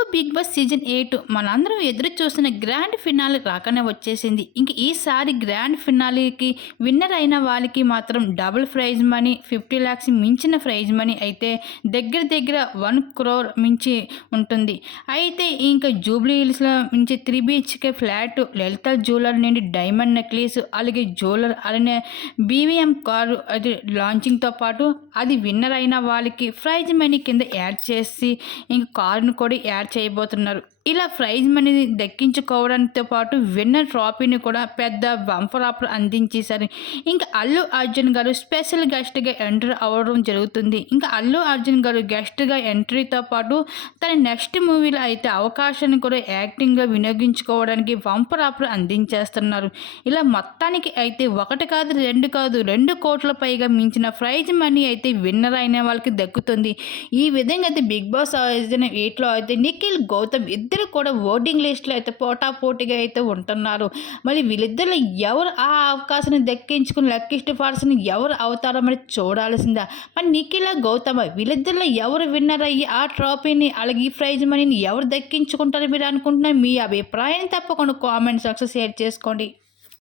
Telugu big boss season 8 మనందరం ఎదురు చూసిన గ్రాండ్ ఫినాలే రాకనే వచ్చేసింది. ఇంక ఈసారి గ్రాండ్ ఫినాలేకి విన్నర్ అయిన వాళ్ళకి మాత్రం డబుల్ ప్రైజ్ మనీ 50 lakhs మించిన ప్రైజ్ మనీ అయితే దగ్గర దగ్గర 1 crore మించి ఉంటుంది. అయితే ఇంకా జూబ్లీ హిల్స్లో నుంచి 3 BHK ఫ్లాట్, లలిత జ్యువెలర్ నుండి డైమండ్ నెక్లెస్, అలాగే జ్యువెలర్ అలానే BVM కారు అది లాంచింగ్తో పాటు అది విన్నర్ అయిన వాళ్ళకి ప్రైజ్ మనీ కింద యాడ్ చేసి ఇంక కారును కూడా యాడ్ చేయబోతున్నారు. ఇలా ప్రైజ్ మనీని దక్కించుకోవడంతో పాటు విన్నర్ ట్రాఫీని కూడా పెద్ద బంపర్ ఆఫర్ అందించేశారు. ఇంకా అల్లు అర్జున్ గారు స్పెషల్ గెస్ట్గా ఎంటర్ అవ్వడం జరుగుతుంది. ఇంకా అల్లు అర్జున్ గారు గెస్ట్గా ఎంట్రీతో పాటు తన నెక్స్ట్ మూవీలో అయితే అవకాశాన్ని కూడా యాక్టింగ్గా వినియోగించుకోవడానికి బంపర్ ఆఫర్ అందించేస్తున్నారు. ఇలా మొత్తానికి అయితే 1 కాదు 2 కాదు 2 కోట్ల పైగా మించిన ప్రైజ్ మనీ అయితే విన్నర్ అయిన వాళ్ళకి దక్కుతుంది. ఈ విధంగా అయితే బిగ్ బాస్ సీజన్ 8లో అయితే నిఖిల్, గౌతమ్ ఇద్దరు కూడా ఓటింగ్ లిస్ట్లో అయితే పోటాపోటీగా అయితే ఉంటున్నారు. మరి వీళ్ళిద్దరిలో ఎవరు ఆ అవకాశాన్ని దక్కించుకుని లక్కీస్ట్ పర్సన్ ఎవరు అవుతారో మరి చూడాల్సిందా. మరి నిఖిల్, గౌతమ్ వీళ్ళిద్దరిలో ఎవరు విన్నర్ అయ్యి ఆ ట్రోఫీని అలాగే ఈ ప్రైజ్ మనీని ఎవరు దక్కించుకుంటారో మీరు అనుకుంటున్నారు? మీ అభిప్రాయాన్ని తప్పకుండా కామెంట్ సెక్షన్ షేర్ చేసుకోండి.